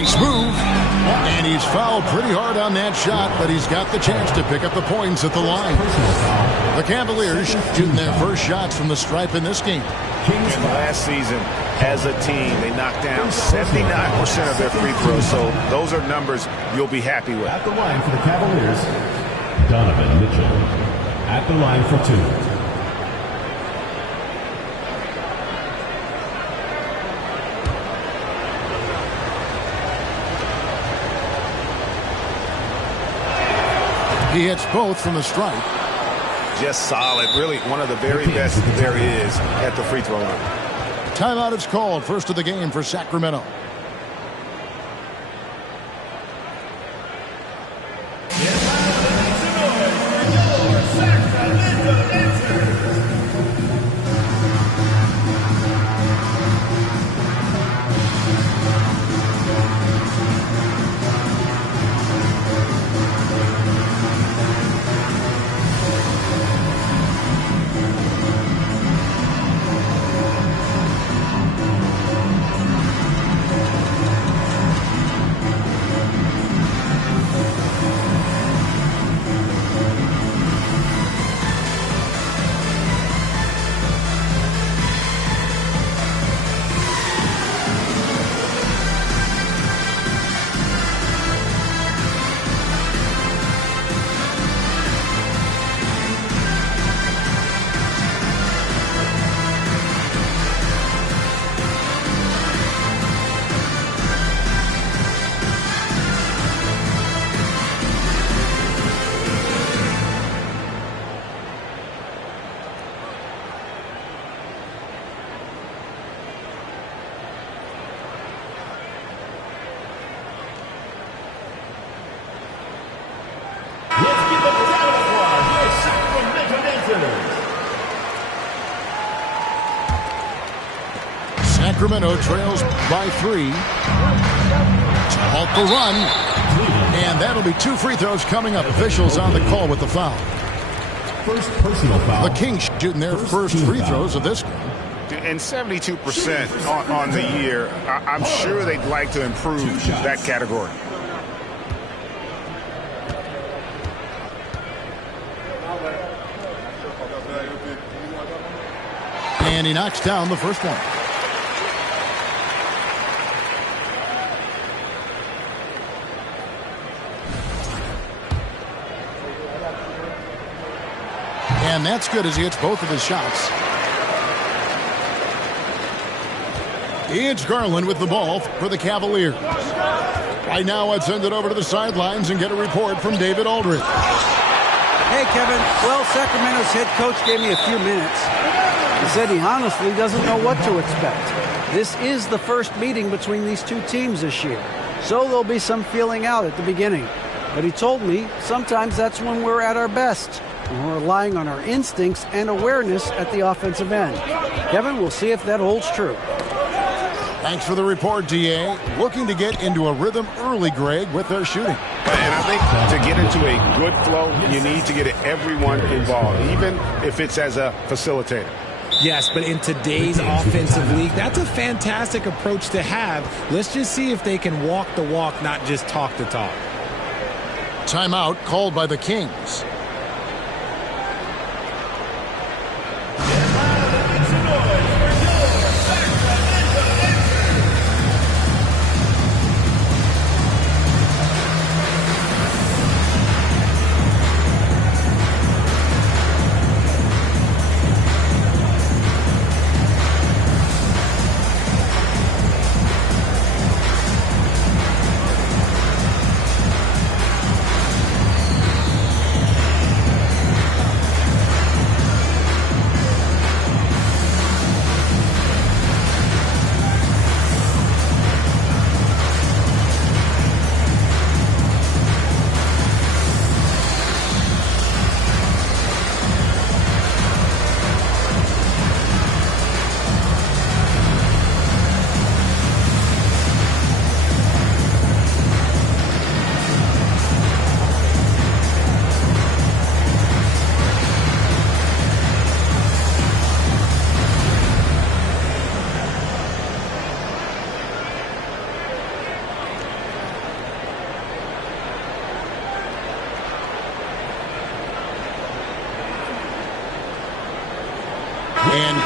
Nice move. And he's fouled pretty hard on that shot, but he's got the chance to pick up the points at the line. The Cavaliers shooting their first shots from the stripe in this game. And last season, as a team, they knocked down 79% of their free throws, so those are numbers you'll be happy with. At the line for the Cavaliers, Donovan Mitchell. At the line for 2. He hits both from the stripe. Just solid. Really one of the very best there is at the free throw line. Timeout is called. First of the game for Sacramento. Sacramento trails by 3. Halt the run. And that'll be 2 free throws coming up. Officials on the call with the foul. First personal foul. The Kings shooting their first free throws of this game. And 72% on the year. I'm sure they'd like to improve that category. And he knocks down the first one. And that's good as he hits both of his shots. It's Garland with the ball for the Cavaliers. Right now, I'd send it over to the sidelines and get a report from David Aldridge. Hey, Kevin. Well, Sacramento's head coach gave me a few minutes. He said he honestly doesn't know what to expect. This is the first meeting between these two teams this year, so there'll be some feeling out at the beginning. But he told me sometimes that's when we're at our best. We're relying on our instincts and awareness at the offensive end. Kevin, we'll see if that holds true. Thanks for the report, D.A. Looking to get into a rhythm early, Greg, with their shooting. And I think to get into a good flow, you need to get everyone involved, even if it's as a facilitator. Yes, but in today's offensive league, that's a fantastic approach to have. Let's just see if they can walk the walk, not just talk the talk. Timeout called by the Kings.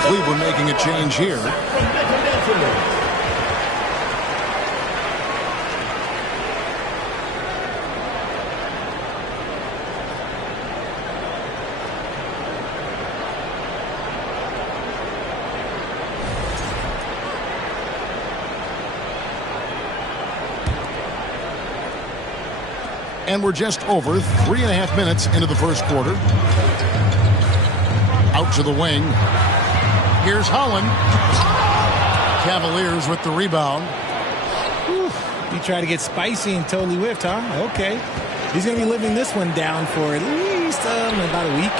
Cleveland making a change here. And we're just over 3.5 minutes into the first quarter. Out to the wing. Here's Holland. Cavaliers with the rebound. Whew. He tried to get spicy and totally whiffed, huh? Okay. He's going to be living this one down for at least about a week.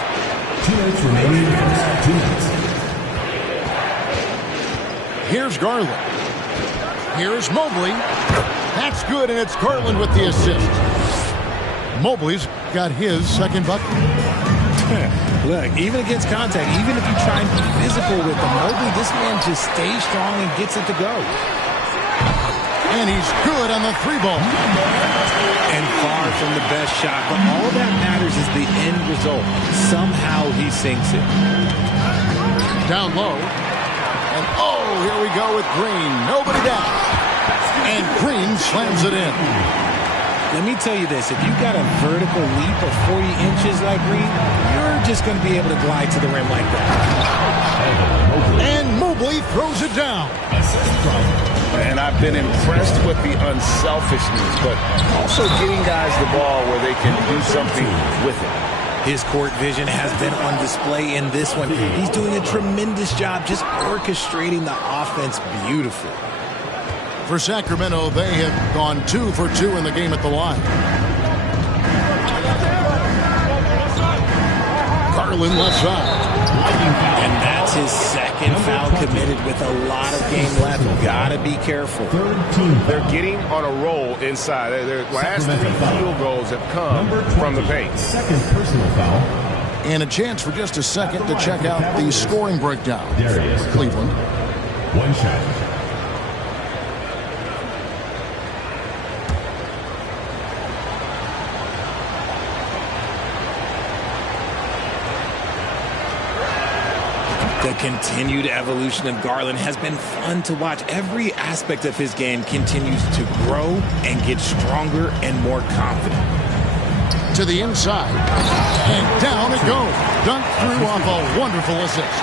2 minutes remaining. 2 minutes. Here's Garland. Here's Mobley. That's good, and it's Garland with the assist. Mobley's got his second bucket. Look, even against contact, even if you try and be physical with him, Mobley, this man just stays strong and gets it to go. And he's good on the 3-ball. And far from the best shot, but all that matters is the end result. Somehow he sinks it. Down low. And oh, here we go with Green. Nobody down. And Green slams it in. Let me tell you this, if you got a vertical leap of 40 inches like Green, you're just going to be able to glide to the rim like that. And Mobley throws it down. And I've been impressed with the unselfishness, but also getting guys the ball where they can do something with it. His court vision has been on display in this one. He's doing a tremendous job just orchestrating the offense beautifully. For Sacramento, they have gone 2 for 2 in the game at the line. Garland left side. And that's his second foul committed with a lot of game left. Gotta be careful. They're getting on a roll inside. Their last 3 field goals have come from the paint. Second personal foul. And a chance for just a second to check out the scoring breakdown. Cleveland. 1 shot. The continued evolution of Garland has been fun to watch. Every aspect of his game continues to grow and get stronger and more confident. To the inside. And down it goes. Dunked through off a wonderful assist.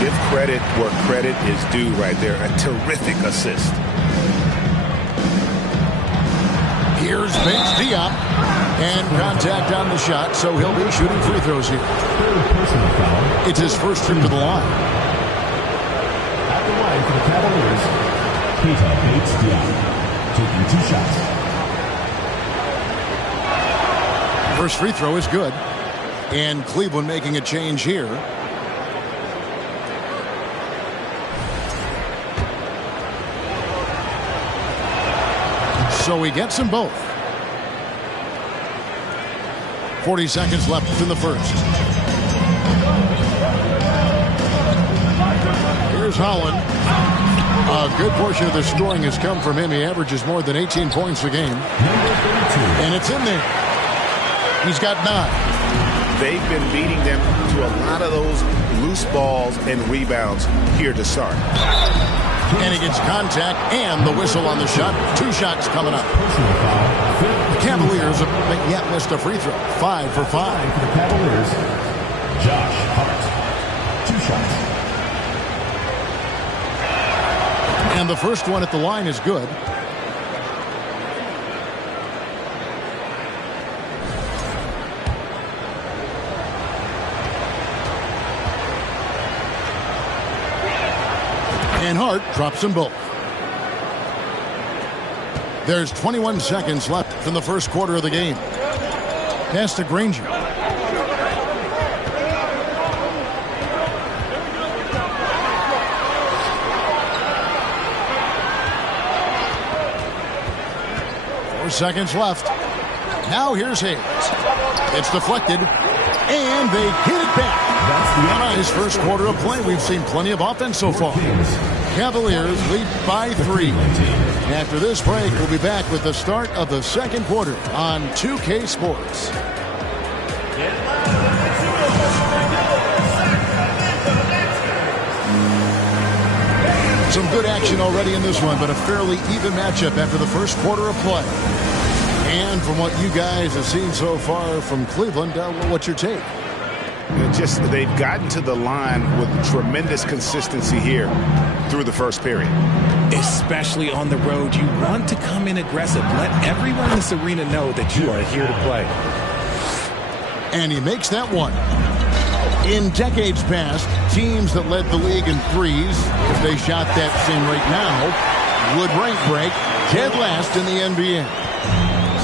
Give credit where credit is due right there. A terrific assist. Here's Vince Diop. And contact on the shot, so he'll be shooting free throws here. Third personal foul. It's his first trip to the line. At the line for the Cavaliers, Keita Bates Diop, taking 2 shots. First free throw is good. And Cleveland making a change here. So he gets them both. 40 seconds left in the first. Here's Holland. A good portion of the scoring has come from him. He averages more than 18 points a game. And it's in there. He's got 9. They've been beating them to a lot of those loose balls and rebounds here to start. And he gets contact and the whistle on the shot. 2 shots coming up. The Cavaliers have yet missed a free throw. 5 for 5. For the Cavaliers, Josh Hart, 2 shots. And the first one at the line is good. And Hart drops them both. There's 21 seconds left in the first quarter of the game. Pass to Granger. Four seconds left. Now here's Hayes. It's deflected. And they hit it back. On his first quarter of play, we've seen plenty of offense so far. Cavaliers lead by 3. After this break, we'll be back with the start of the second quarter on 2K Sports. Some good action already in this one, but a fairly even matchup after the first quarter of play. And from what you guys have seen so far from Cleveland, what's your take? They've gotten to the line with tremendous consistency here through the first period. Especially on the road, you want to come in aggressive. Let everyone in this arena know that you are here to play. And he makes that one. In decades past, teams that led the league in threes, if they shot that same rate now, would rank break dead last in the NBA.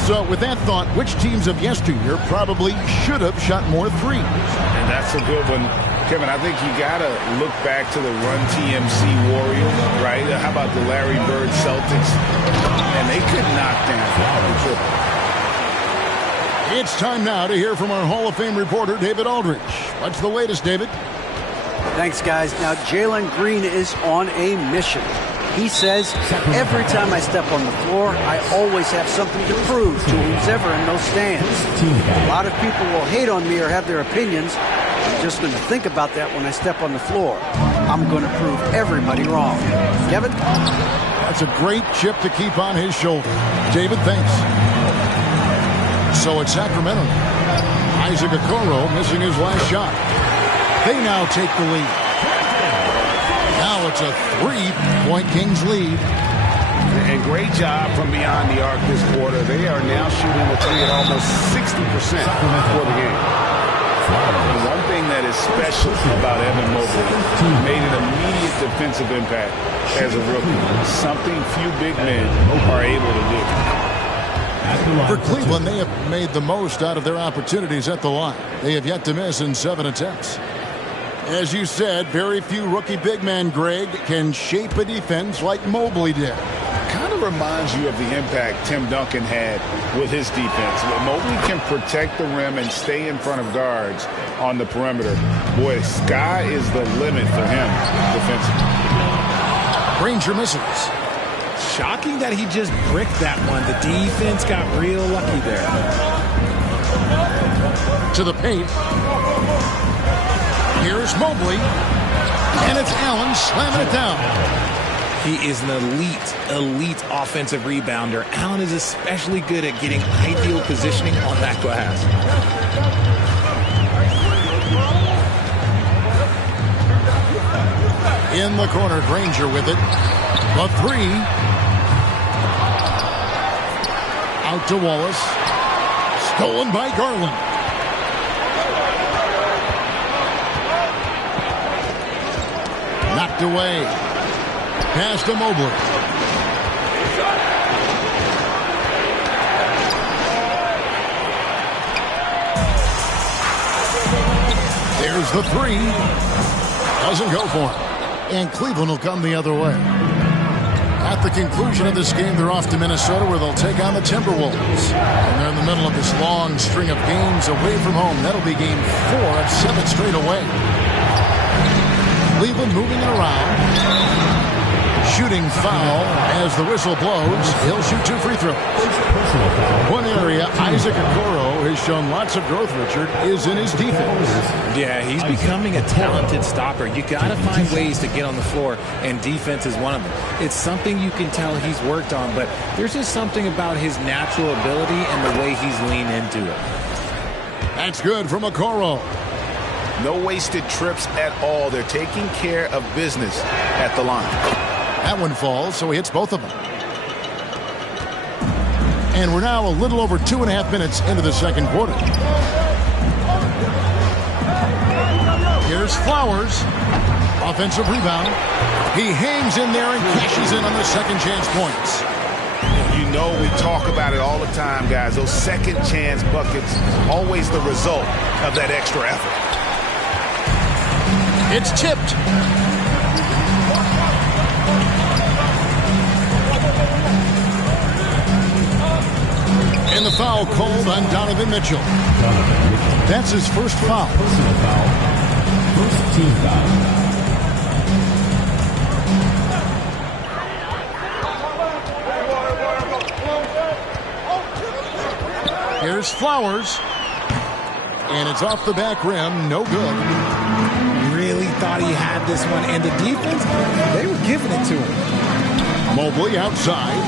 So with that thought, which teams of yesteryear probably should have shot more threes? And that's a good one. Kevin, I think you got to look back to the Run TMC Warriors, right? How about the Larry Bird Celtics? And they could knock down. It's time now to hear from our Hall of Fame reporter, David Aldridge. What's the latest, David? Thanks, guys. Now, Jalen Green is on a mission. He says, every time I step on the floor, I always have something to prove to who's ever in those stands. A lot of people will hate on me or have their opinions. I'm just going to think about that when I step on the floor. I'm going to prove everybody wrong. Kevin? That's a great chip to keep on his shoulder. David, thanks. So it's Sacramento. Isaac Okoro missing his last shot. They now take the lead. Now it's a 3-point Kings lead. And great job from beyond the arc this quarter. They are now shooting the three at almost 60% for the game. And one thing that is special about Evan Mobley, he made an immediate defensive impact as a rookie. Something few big men are able to do. For Cleveland, they have made the most out of their opportunities at the line. They have yet to miss in 7 attempts. As you said, very few rookie big men, Greg, can shape a defense like Mobley did. Kind of reminds you of the impact Tim Duncan had with his defense. Mobley can protect the rim and stay in front of guards on the perimeter. Boy, sky is the limit for him defensively. Granger misses. Shocking that he just bricked that one. The defense got real lucky there. To the paint. Here's Mobley. And it's Allen slamming it down. He is an elite offensive rebounder. Allen is especially good at getting ideal positioning on that glass. In the corner, Granger with it. The three. Out to Wallace. Stolen by Garland. Knocked away. Pass to Mobley. There's the three. Doesn't go for him. And Cleveland will come the other way. At the conclusion of this game, they're off to Minnesota, where they'll take on the Timberwolves. And they're in the middle of this long string of games away from home. That'll be game 4 of 7 straight away. Cleveland moving it around. Shooting foul as the whistle blows. He'll shoot 2 free throws. One area Isaac Okoro has shown lots of growth, Richard, is in his defense. Yeah, he's becoming a talented stopper. You got to find ways to get on the floor, and defense is one of them. It's something you can tell he's worked on, but there's just something about his natural ability and the way he's leaned into it. That's good from Okoro. No wasted trips at all. They're taking care of business at the line. That one falls, so he hits both of them. And we're now a little over 2.5 minutes into the second quarter. Here's Flowers. Offensive rebound. He hangs in there and cashes in on the second chance points. You know we talk about it all the time, guys. Those second chance buckets, always the result of that extra effort. It's tipped. And the foul called on Donovan Mitchell. That's his first foul. Personal foul. First team foul. Here's Flowers. And it's off the back rim. No good. Really thought he had this one, and the defense, they were giving it to him. Mobley outside.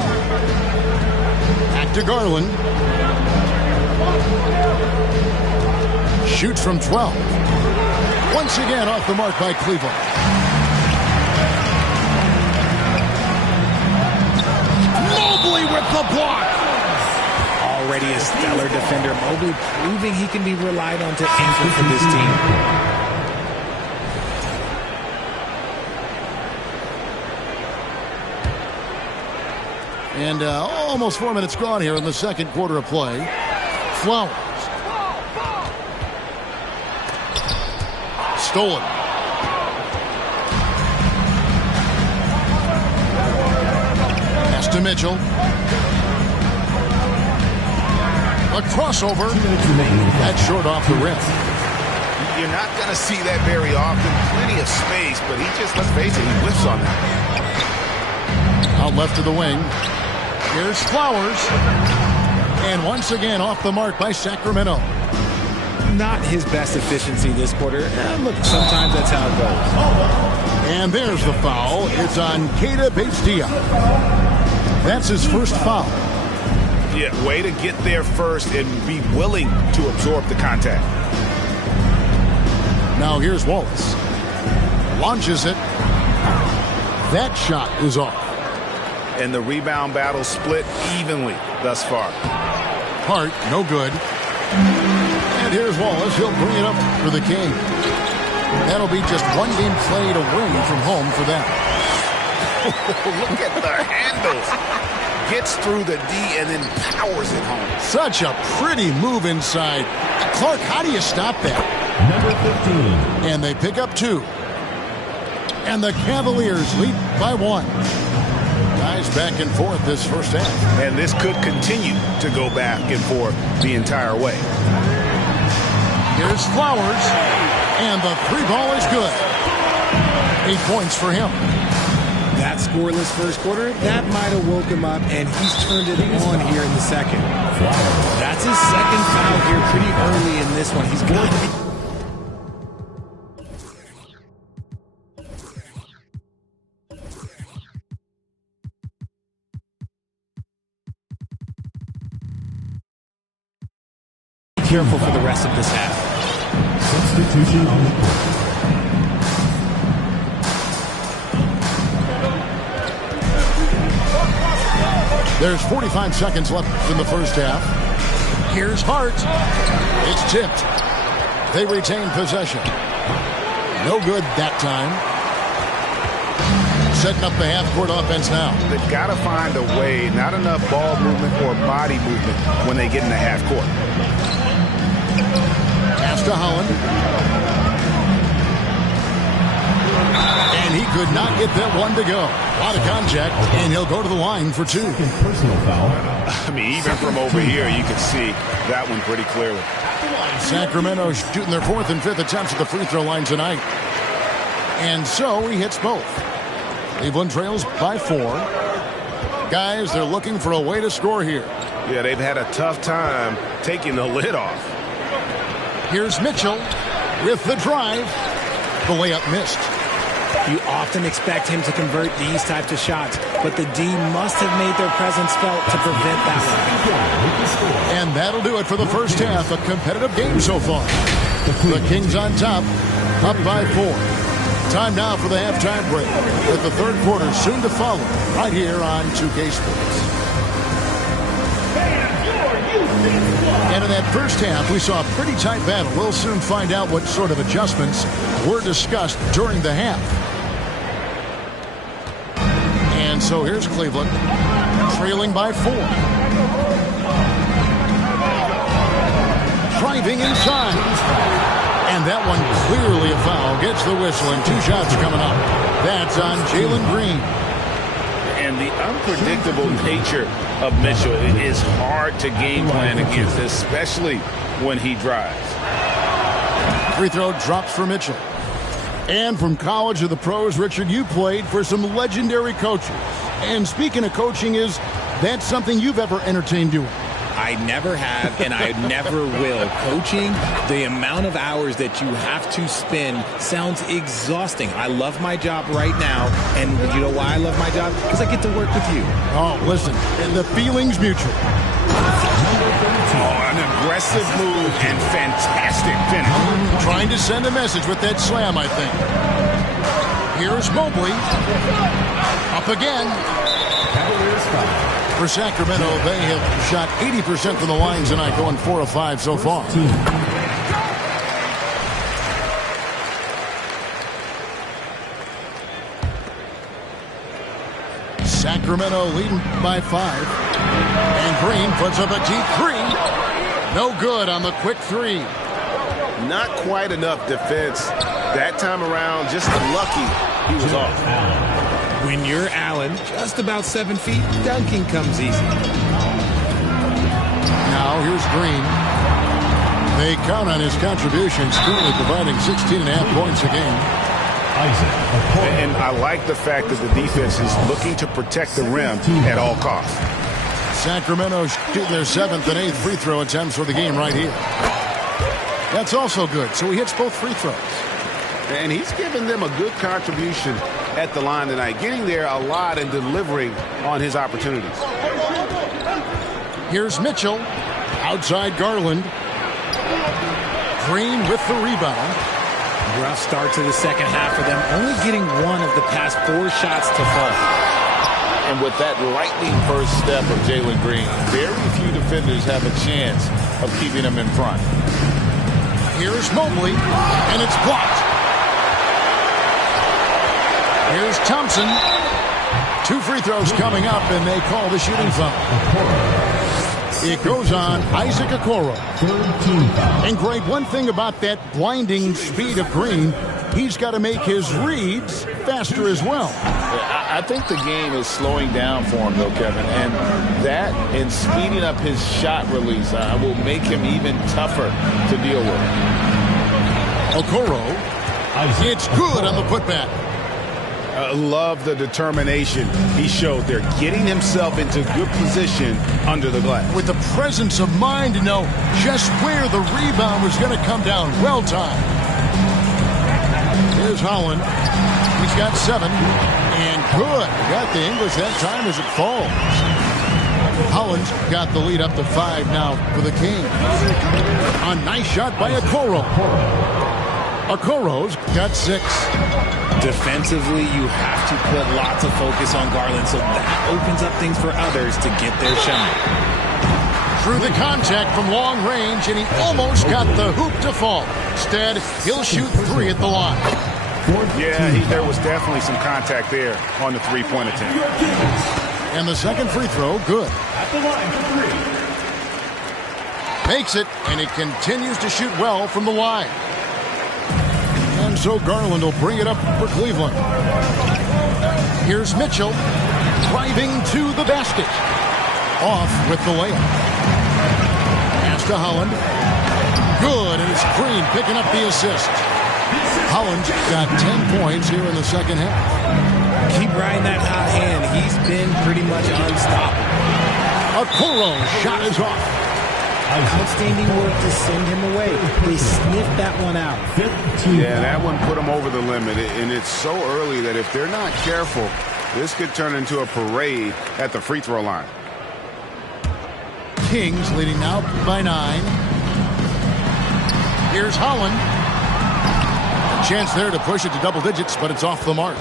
Back to Garland. Shoots from 12. Once again off the mark by Cleveland. Mobley with the block. Already a stellar defender. Mobley proving he can be relied on to anchor for this team. And almost 4 minutes gone here in the second quarter of play. Flowers. Stolen. Pass to Mitchell. A crossover. That's short off the rim. You're not going to see that very often. Plenty of space, but he just, let's face it, he whiffs on that. Out left to the wing. Here's Flowers. And once again off the mark by Sacramento. Not his best efficiency this quarter. Look, sometimes that's how it goes. And there's the foul. It's on Keita Bates-Diop. That's his first foul. Yeah, way to get there first and be willing to absorb the contact. Now here's Wallace. Launches it. That shot is off. And the rebound battle split evenly thus far. Hart, no good. And here's Wallace. He'll bring it up for the King. That'll be just one game played away from home for them. Look at the handles. Gets through the D and then powers it home. Such a pretty move inside. Clark, how do you stop that? Number 15. And they pick up 2. And the Cavaliers lead by 1. Guys back and forth this first half. And this could continue to go back and forth the entire way. Here's Flowers. And the 3-ball is good. 8 points for him. That scoreless first quarter, that might have woke him up, and he's turned it on here in the second. That's his second foul here pretty early in this one. He's got to be... careful for the rest of this half. Substitution on the court. There's 45 seconds left in the first half. Here's Hart. It's tipped. They retain possession. No good that time. Setting up the half-court offense now. They've got to find a way, not enough ball movement or body movement when they get in the half-court. Pass to Holland. And he could not get that one to go. A lot of contact, and he'll go to the line for 2. Second personal foul. I mean, even from over here, you can see that one pretty clearly. Sacramento shooting their 4th and 5th attempts at the free throw line tonight. And so he hits both. Cleveland trails by 4. Guys, they're looking for a way to score here. Yeah, they've had a tough time taking the lid off. Here's Mitchell with the drive. The layup missed. You often expect him to convert these types of shots, but the D must have made their presence felt to prevent that one. And that'll do it for the first half. A competitive game so far. The Kings on top, up by 4. Time now for the halftime break, with the third quarter soon to follow, right here on 2K Sports. And in that first half, we saw a pretty tight battle. We'll soon find out what sort of adjustments were discussed during the half. And so here's Cleveland, trailing by 4. Driving inside. And that one clearly a foul. Gets the whistle, and 2 shots coming up. That's on Jalen Green. And the unpredictable nature of Mitchell, it is hard to game plan against, especially when he drives. Free throw drops for Mitchell. And from college to the pros, Richard, you played for some legendary coaches. And speaking of coaching, is that something you've ever entertained doing? I never have, and I never will. Coaching, the amount of hours that you have to spend sounds exhausting. I love my job right now, and you know why I love my job? Because I get to work with you. Oh, listen, the feeling's mutual. Oh, an aggressive move and fantastic finish. Trying to send a message with that slam, I think. Here's Mobley. Up again. For Sacramento, they have shot 80% from the line tonight, going 4 of 5 so far. Sacramento leading by 5. And Green puts up a deep 3. No good on the quick 3. Not quite enough defense that time around. Just lucky he was off. When you're Allen, just about 7 feet, dunking comes easy. Now here's Green. They count on his contributions, currently providing 16.5 points a game. And I like the fact that the defense is looking to protect the rim at all costs. Sacramento shoot their 7th and 8th free throw attempts for the game right here. That's also good, so he hits both free throws. And he's given them a good contribution at the line tonight, getting there a lot and delivering on his opportunities. Here's Mitchell, outside Garland. Green with the rebound. Rough start to the second half for them, only getting one of the past 4 shots to fall. And with that lightning first step of Jalen Green, very few defenders have a chance of keeping him in front. Here's Mobley, and it's blocked. Here's Thompson. 2 free throws coming up, and they call the shooting foul. It goes on Isaac Okoro. And Greg, one thing about that blinding speed of Green, he's got to make his reads faster as well. I think the game is slowing down for him, though, Kevin. And that and speeding up his shot release will make him even tougher to deal with. Okoro. It's good on the putback. Love the determination he showed there, getting himself into good position under the glass. With the presence of mind to know just where the rebound was going to come down. Well timed. Here's Holland. He's got 7. And good. Got the English that time as it falls. Holland's got the lead up to 5 now for the Kings. A nice shot by Okoro. Okoro's got 6. Defensively, you have to put lots of focus on Garland, so that opens up things for others to get their shot. Through the contact from long range, and he almost got the hoop to fall. Instead, he'll shoot 3 at the line. Yeah, there was definitely some contact there on the three-point attempt. And the second free throw, good. At the line for 3. Makes it, and he continues to shoot well from the line. And so Garland will bring it up for Cleveland. Here's Mitchell, driving to the basket. Off with the layup. Pass to Holland. Good, and it's Green picking up the assist. Holland's got 10 points here in the second half. Keep riding that hot hand. He's been pretty much unstoppable. Okoro's shot is off. Outstanding work to send him away. They sniffed that one out. Yeah, that one put him over the limit, and it's so early that if they're not careful, this could turn into a parade at the free throw line. Kings leading now by 9. Here's Holland. A chance there to push it to double digits, but it's off the mark.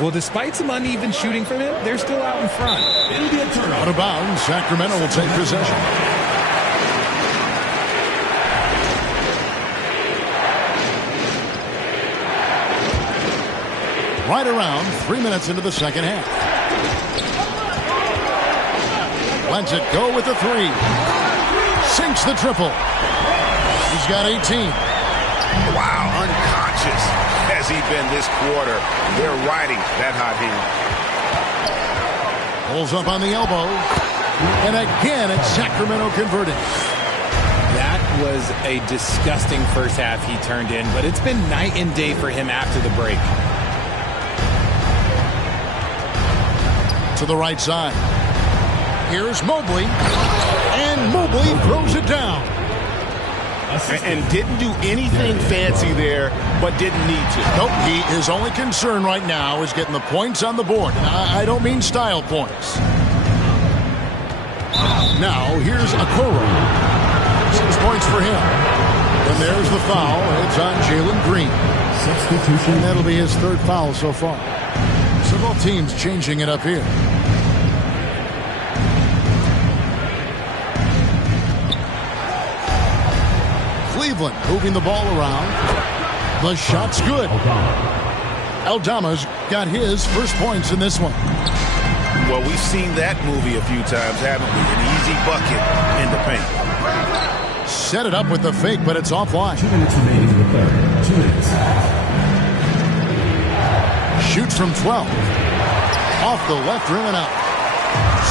Well, despite some uneven shooting from him, they're still out in front. It'll be a turnover. Out of bounds, Sacramento will take possession. Right around 3 minutes into the second half. Lets it go with the 3. Sinks the triple. He's got 18. Wow, unconscious has he been this quarter. They're riding that hot hand. Pulls up on the elbow. And again, it's Sacramento converting. That was a disgusting first half he turned in, but it's been night and day for him after the break. To the right side. Here's Mobley. And Mobley throws it down. And didn't do anything fancy there, but didn't need to. Nope, his only concern right now is getting the points on the board. And I don't mean style points. Now, here's Okoro. 6 points for him. And there's the foul. It's on Jalen Green. Substitution. And that'll be his 3rd foul so far. So both teams changing it up here. Cleveland moving the ball around. The shot's good. Aldama's got his first points in this one. Well, we've seen that movie a few times, haven't we? An easy bucket in the paint. Set it up with the fake, but it's offline. 2 minutes remaining in the third. 2 minutes. Shoots from 12. Off the left rim and out.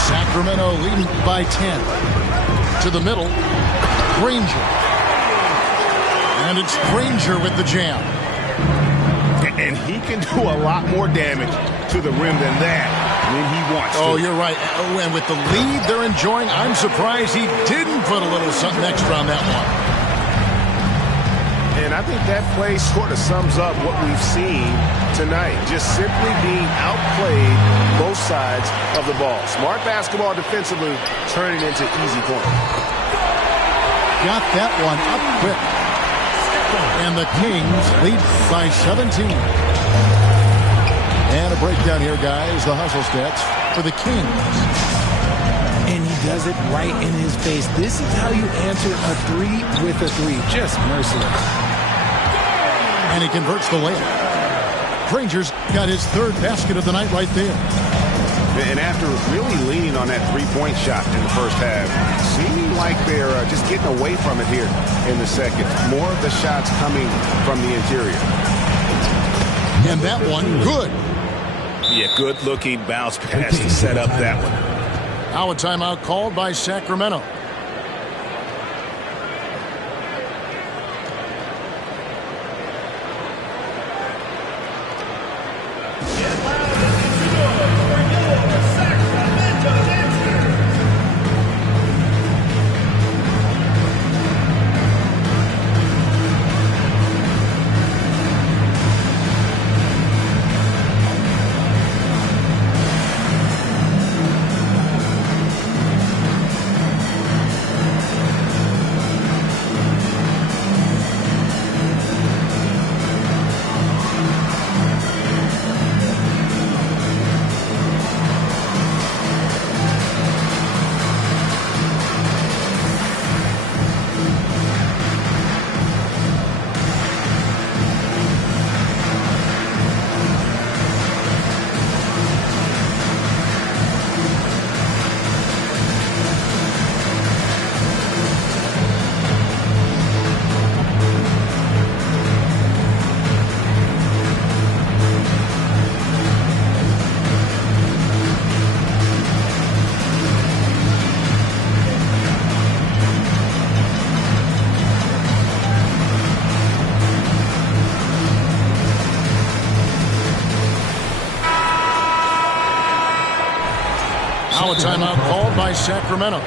Sacramento leading by 10. To the middle. Granger. And it's Granger with the jam. And he can do a lot more damage to the rim than that when he wants to. Oh, you're right. And with the lead they're enjoying, I'm surprised he didn't put a little something extra on that one. And I think that play sort of sums up what we've seen tonight. Just simply being outplayed both sides of the ball. Smart basketball defensively turning into easy points. Got that one up quick. And the Kings lead by 17. And a breakdown here, guys. The hustle stats for the Kings. And he does it right in his face. This is how you answer a 3 with a 3. Just merciless. And he converts the layup. Granger's got his 3rd basket of the night right there. And after really leaning on that three-point shot in the first half, seeming like they're just getting away from it here in the second. More of the shots coming from the interior. And that one, good. Yeah, good-looking bounce pass to set up that one. Now a timeout called by Sacramento. Now a timeout called by Sacramento.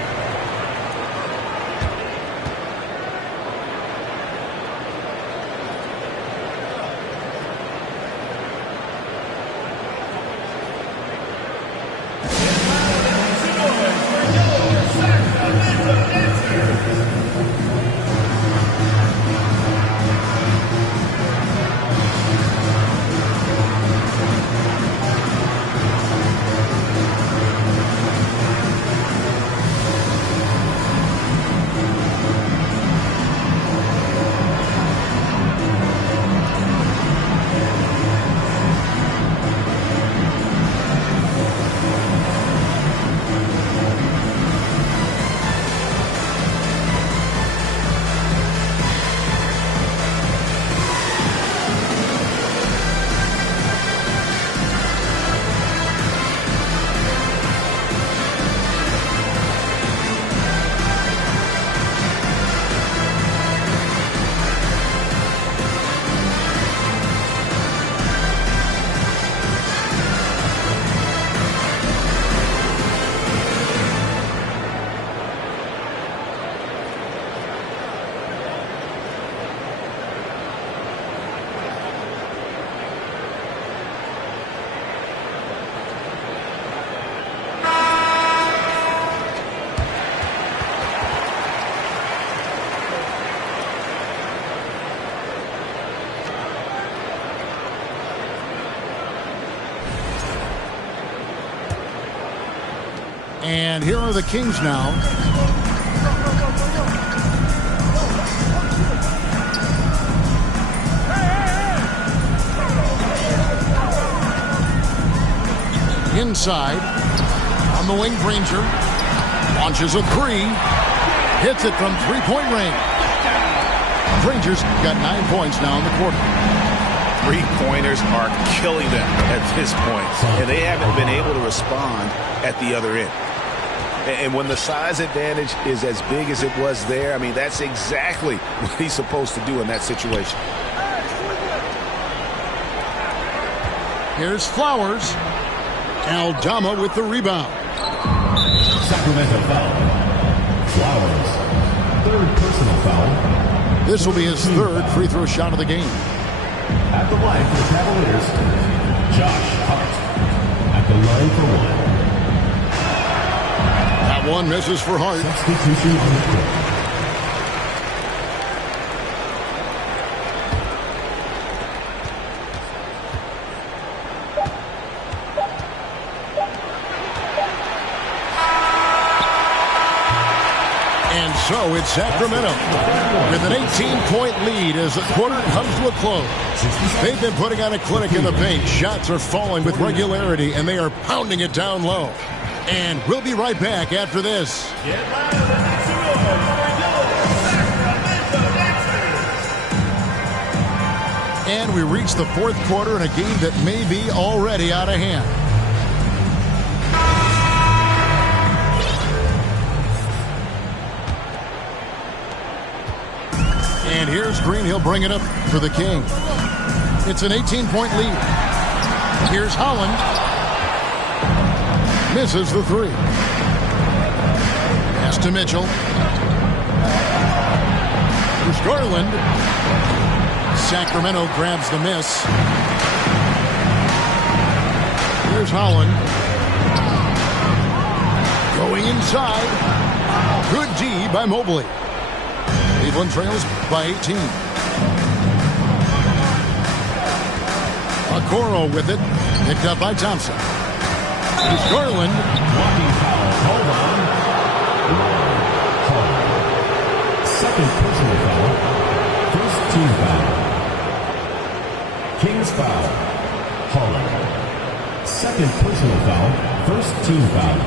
And here are the Kings now. Inside, on the wing, Granger launches a three, hits it from three-point range. Granger's got 9 points now in the quarter. Three-pointers are killing them at this point, and they haven't been able to respond at the other end. And when the size advantage is as big as it was there, I mean, that's exactly what he's supposed to do in that situation. Here's Flowers. Aldama with the rebound. Sacramento foul. Flowers. Third personal foul. This will be his third free throw shot of the game. At the line for the Cavaliers, Josh Hart. At the line for one. That one misses for Hart. Substitution on the court. So it's Sacramento with an 18-point lead as the quarter comes to a close. They've been putting on a clinic in the paint. Shots are falling with regularity, and they are pounding it down low. And we'll be right back after this. And we reach the fourth quarter in a game that may be already out of hand. And here's Green. He'll bring it up for the King. It's an 18-point lead. Here's Holland. Misses the three. Pass to Mitchell. Here's Garland. Sacramento grabs the miss. Here's Holland. Going inside. Good D by Mobley. Cleveland trails by 18. Okoro with it. Picked up by Thompson. Here's Garland. Walking foul. Hold on. Second personal foul. First team foul. Kings foul. Holland. Second personal foul. First team foul.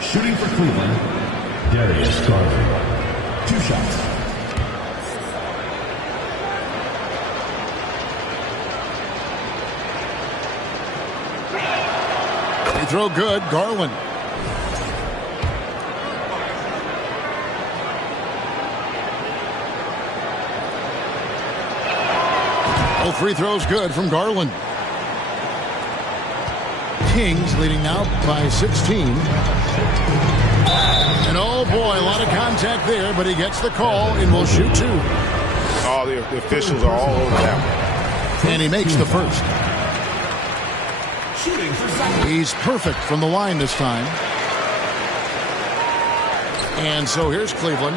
Shooting for Cleveland. Darius Garland. 2 shots. Free throw good. Garland. Both free throws good from Garland. Kings leading now by 16. And oh boy, a lot of contact there, but he gets the call and will shoot 2. All the officials are all over that one. And he makes the first. He's perfect from the line this time. And so here's Cleveland.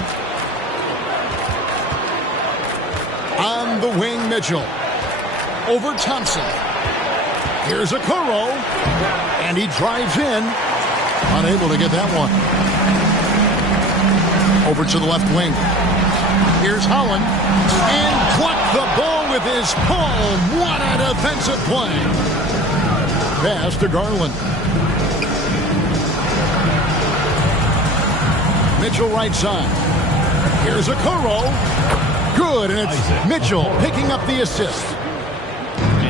On the wing, Mitchell. Over Thompson. Here's Okoro. And he drives in. Unable to get that one. Over to the left wing. Here's Holland. And plucked the ball with his palm. What a defensive play. Pass to Garland. Mitchell right side. Here's Okoro. Good, and it's Mitchell picking up the assist.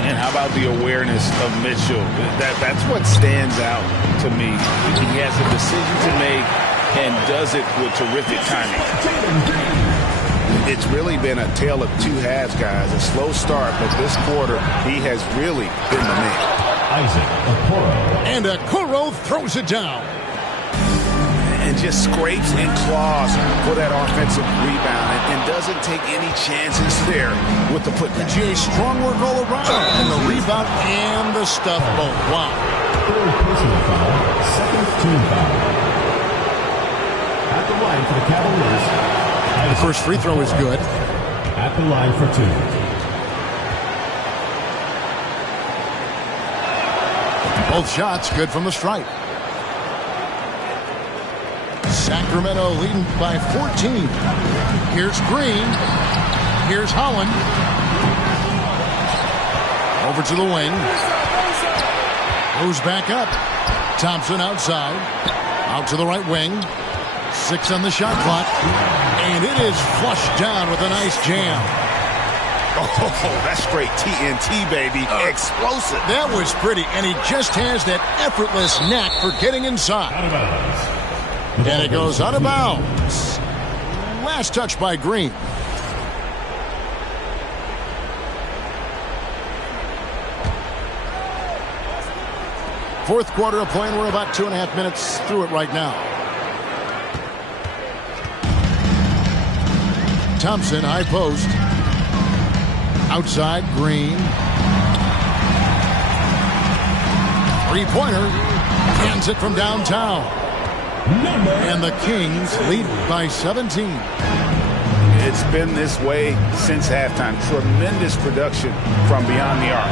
And how about the awareness of Mitchell? That's what stands out to me. He has a decision to make and does it with terrific timing. It's really been a tale of 2 halves, guys. A slow start, but this quarter, he has really been the man. And Okoro throws it down. And just scrapes and claws for that offensive rebound and doesn't take any chances there with the putback. Jay, strong work all around. And the rebound and the stuff both. Wow. Third personal foul. Second team foul. At the line for the Cavaliers. The first free throw is good. At the line for 2. Both shots good from the stripe. Sacramento leading by 14. Here's Green. Here's Holland. Over to the wing. Goes back up. Thompson outside. Out to the right wing. 6 on the shot clock. And it is flushed down with a nice jam. Oh, that's straight TNT, baby. Explosive. That was pretty, and he just has that effortless knack for getting inside. And it goes out of bounds. Last touch by Green. Fourth quarter of play, and we're about 2.5 minutes through it right now. Thompson, high post. Outside, Green. Three-pointer. Hands it from downtown. And the Kings lead by 17. It's been this way since halftime. Tremendous production from beyond the arc.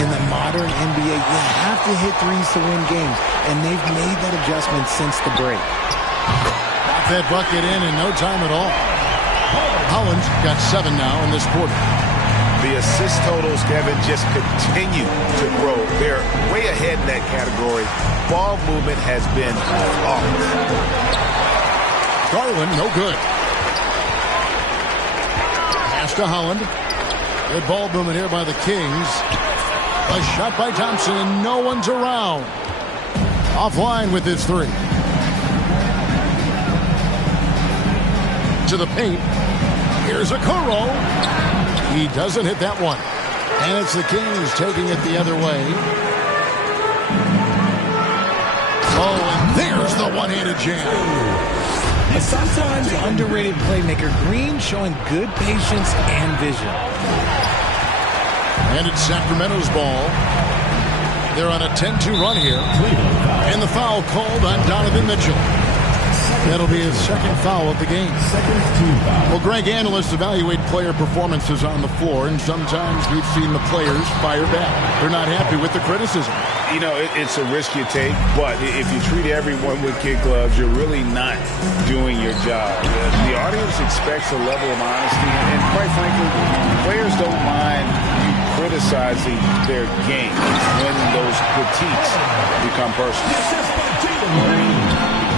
In the modern NBA, you have to hit threes to win games, and they've made that adjustment since the break. Got that bucket in no time at all. Holland's got 7 now in this quarter. The assist totals, Kevin, just continue to grow. They're way ahead in that category. Ball movement has been flawless. Garland, no good. Pass to Holland. Good ball movement here by the Kings. A shot by Thompson, and no one's around. Offline with his 3. To the paint. Here's a Okoro. He doesn't hit that one. And it's the Kings taking it the other way. Oh, and there's the one-handed jam. A sometimes underrated playmaker, Green showing good patience and vision. And it's Sacramento's ball. They're on a 10-2 run here. And the foul called on Donovan Mitchell. That'll be his second foul of the game. Well, Greg, analysts evaluate player performances on the floor, and sometimes we've seen the players fire back. They're not happy with the criticism. You know, it's a risk you take, but if you treat everyone with kid gloves, you're really not doing your job. The audience expects a level of honesty, and quite frankly, players don't mind you criticizing their game when those critiques become personal.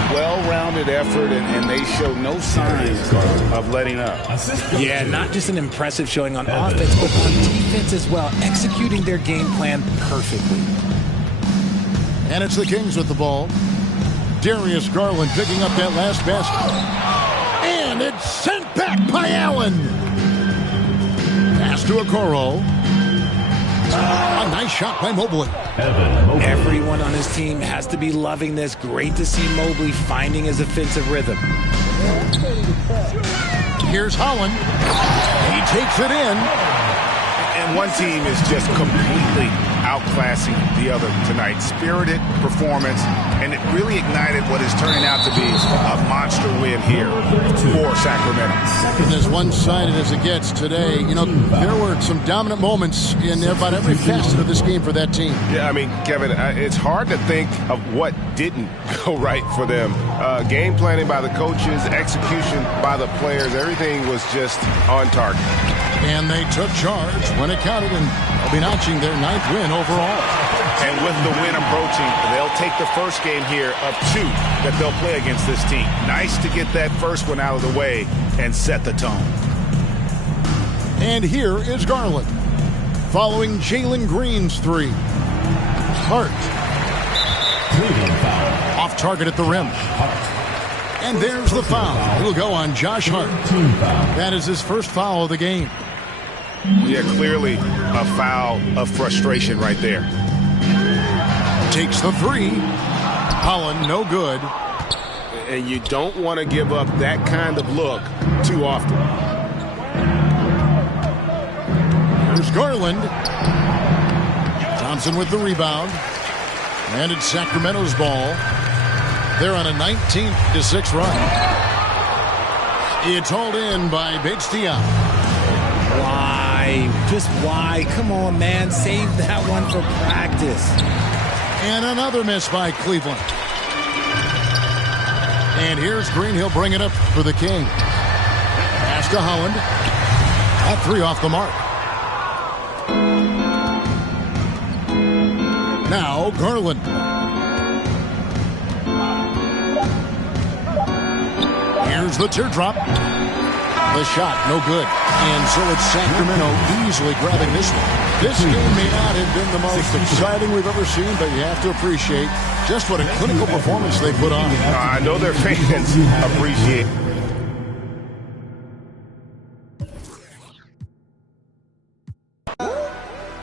Well-rounded effort, and they show no signs of letting up. Yeah, not just an impressive showing on offense, but on defense as well, executing their game plan perfectly. And it's the Kings with the ball. Darius Garland picking up that last basket. And it's sent back by Allen. Pass to Okoro. A nice shot by Mobley. Everyone on his team has to be loving this. Great to see Mobley finding his offensive rhythm. Here's Holland. He takes it in. And one team is just completely outclassing the other tonight. Spirited performance, and it really ignited what is turning out to be a monster win here for Sacramento. And as one-sided as it gets today, you know, there were some dominant moments in about every facet of this game for that team. Yeah, I mean, Kevin, it's hard to think of what didn't go right for them. Game planning by the coaches, execution by the players, everything was just on target. And they took charge when it counted, and they'll be notching their 9th win overall. And with the win approaching, they'll take the first game here of 2 that they'll play against this team. Nice to get that first one out of the way and set the tone. And here is Garland, following Jalen Green's 3. Hart. Off target at the rim. And there's the foul. It'll go on Josh Hart. That is his first foul of the game. Yeah, clearly a foul of frustration right there. Takes the 3. Holland, no good. And you don't want to give up that kind of look too often. Here's Garland. Thompson with the rebound. And it's Sacramento's ball. They're on a 19-6 run. It's hauled in by Bates-Diop. Why? Just why? Come on, man. Save that one for practice. And another miss by Cleveland. And here's Green. He'll bring it up for the King. Pass to Holland. That 3 off the mark. Now Garland. Here's the teardrop. The shot, no good. And so it's Sacramento easily grabbing this one. This game may not have been the most exciting we've ever seen, but you have to appreciate just what a clinical performance they put on. I know their fans appreciate it.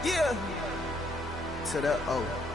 Yeah. To the O.